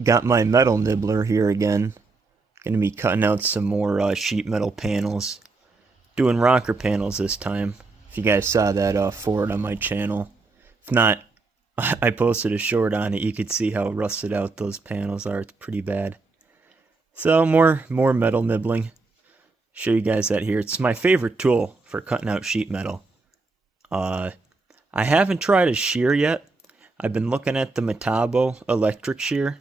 Got my metal nibbler here again. Gonna be cutting out some more sheet metal panels. Doing rocker panels this time. If you guys saw that forward on my channel. If not, I posted a short on it. You could see how rusted out those panels are. It's pretty bad. So more metal nibbling. Show you guys that here. It's my favorite tool for cutting out sheet metal. I haven't tried a shear yet. I've been looking at the Metabo electric shear.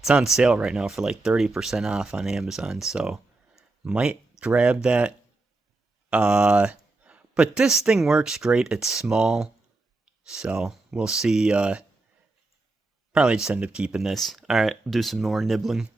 It's on sale right now for like 30% off on Amazon, so might grab that. But this thing works great. It's small, so we'll see. Probably just end up keeping this. Alright, do some more nibbling.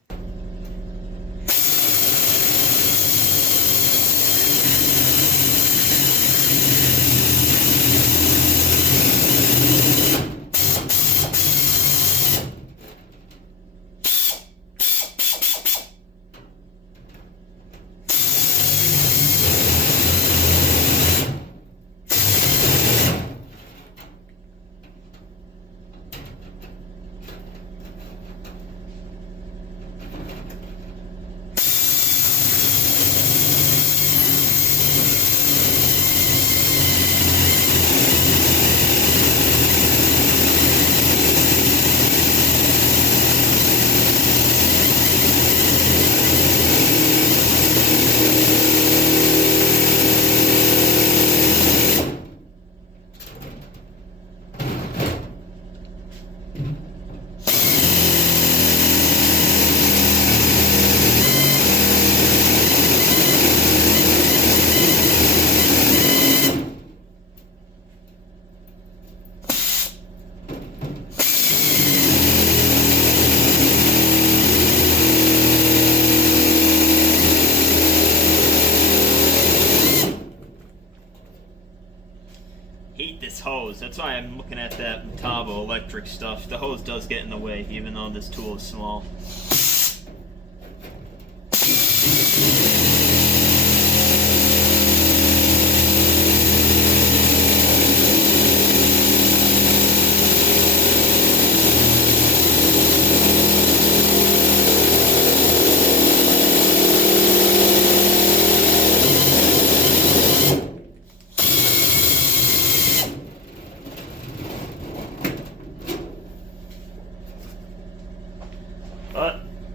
Hate this hose. That's why I'm looking at that Metabo electric stuff. The hose does get in the way, even though this tool is small.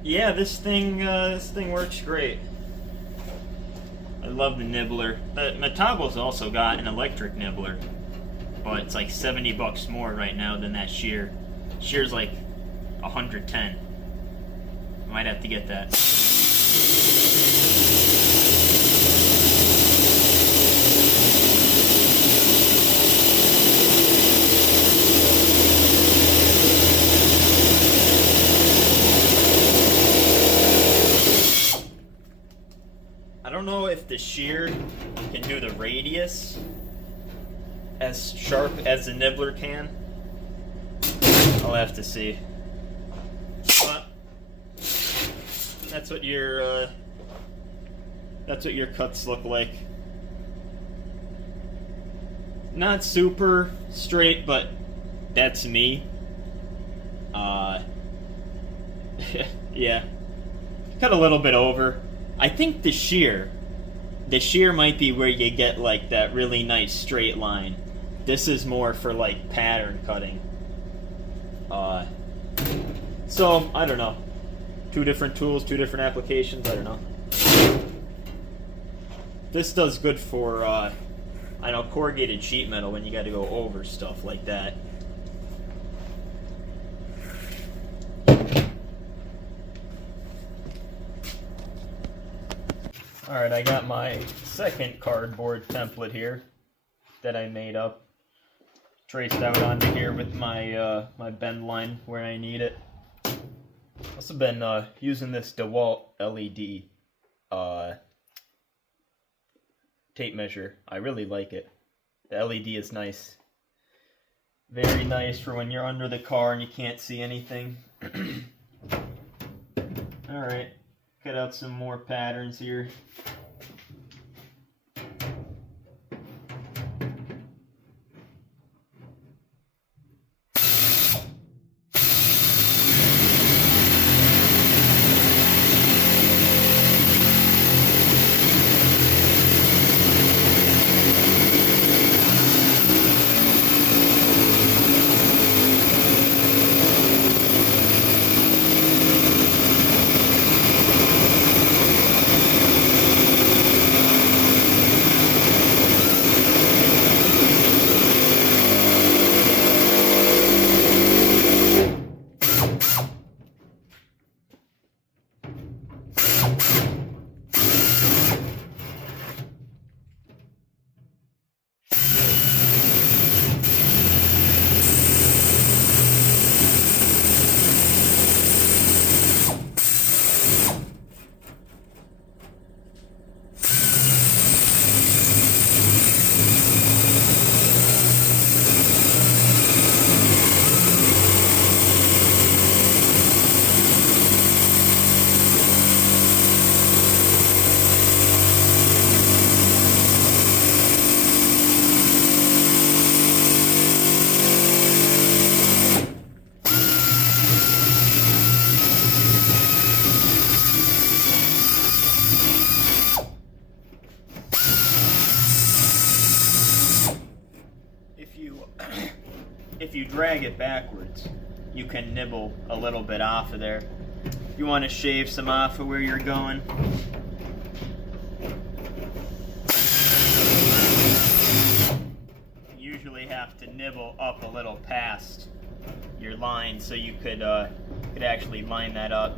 Yeah, this thing works great. I love the nibbler. The Metabo's also got an electric nibbler, but it's like 70 bucks more right now than that shear. Shear's like 110. Might have to get that. I don't know if the shear can do the radius as sharp as the nibbler can. I'll have to see. But that's what your cuts look like. Not super straight, but that's me. Yeah, cut a little bit over. I think the shear might be where you get like that really nice straight line. This is more for like pattern cutting. So I don't know. Two different tools, two different applications. I don't know. This does good for I know corrugated sheet metal when you got to go over stuff like that. Alright, I got my second cardboard template here that I made up. Traced out onto here with my my bend line where I need it. Also been using this DeWalt LED tape measure. I really like it. The LED is nice. Very nice for when you're under the car and you can't see anything. Alright. Cut out some more patterns here. drag it backwards, you can nibble a little bit off of there. You want to shave some off of where you're going. You usually have to nibble up a little past your line so you could actually line that up.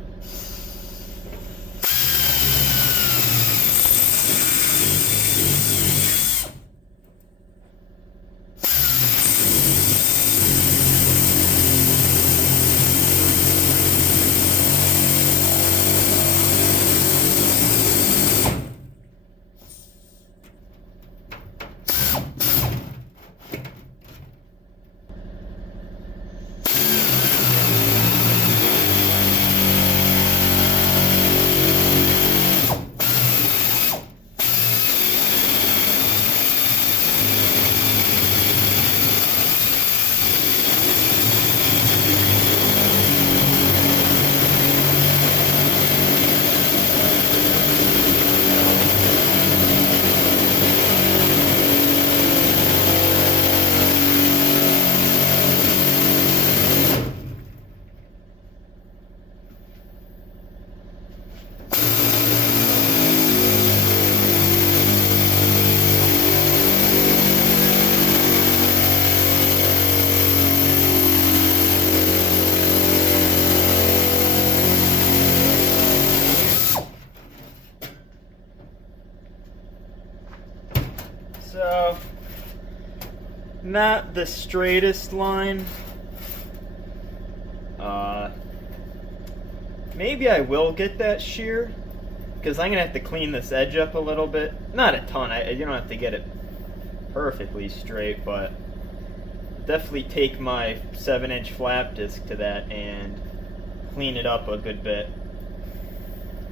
So, not the straightest line. Maybe I will get that shear, because I'm going to have to clean this edge up a little bit. Not a ton, you don't have to get it perfectly straight, but definitely take my 7-inch flap disc to that and clean it up a good bit.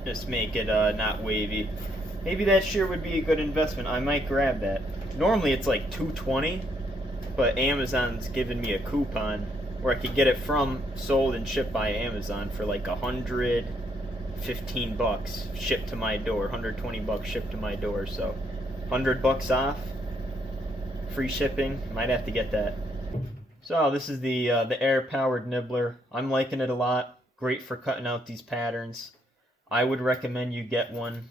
Just make it not wavy. Maybe that shear would be a good investment. I might grab that. Normally it's like $220, but Amazon's giving me a coupon where I could get it from sold and shipped by Amazon for like $115 shipped to my door. $120 shipped to my door. So $100 off, free shipping. Might have to get that. So this is the air-powered nibbler. I'm liking it a lot. Great for cutting out these patterns. I would recommend you get one.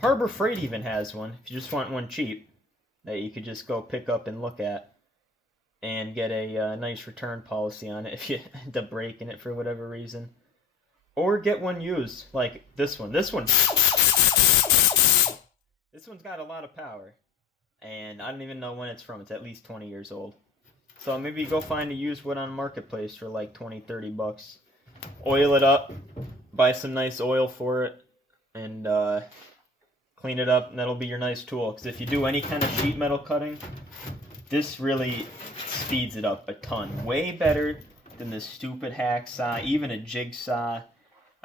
Harbor Freight even has one, if you just want one cheap, that you could just go pick up and look at and get a nice return policy on it if you end up breaking it for whatever reason. Or get one used, like this one. This one's got a lot of power, and I don't even know when it's from. It's at least 20 years old. So maybe go find a used one on Marketplace for like $20-30. Oil it up, buy some nice oil for it, and clean it up, and that'll be your nice tool. Because if you do any kind of sheet metal cutting, this really speeds it up a ton. Way better than this stupid hacksaw, even a jigsaw.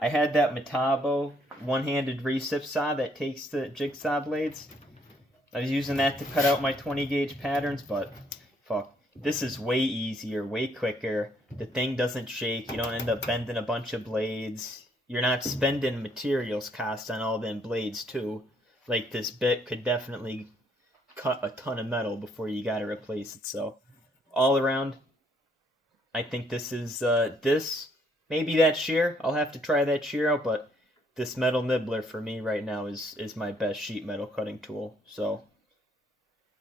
I had that Metabo one-handed recip saw that takes the jigsaw blades. I was using that to cut out my 20-gauge patterns, but fuck. This is way easier, way quicker. The thing doesn't shake. You don't end up bending a bunch of blades. You're not spending materials cost on all them blades too. Like this bit could definitely cut a ton of metal before you gotta replace it. So all around, I think this is maybe that shear. I'll have to try that shear out, but this metal nibbler for me right now is my best sheet metal cutting tool. So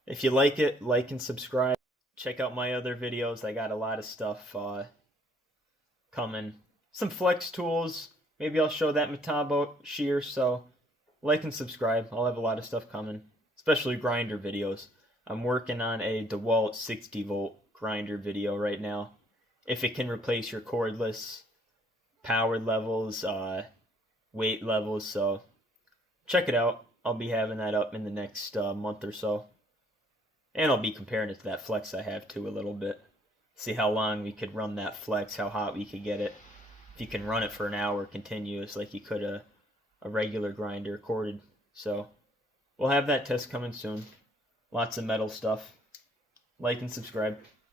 if you like it, like and subscribe. Check out my other videos. I got a lot of stuff coming. Some flex tools. Maybe I'll show that Metabo shear. So like and subscribe. I'll have a lot of stuff coming, especially grinder videos. I'm working on a DeWalt 60-volt grinder video right now. If it can replace your cordless, power levels, weight levels. So check it out. I'll be having that up in the next month or so. And I'll be comparing it to that flex I have too a little bit. See how long we could run that flex, how hot we could get it. If you can run it for an hour continuous like you could a regular grinder corded. So we'll have that test coming soon. Lots of metal stuff. Like and subscribe.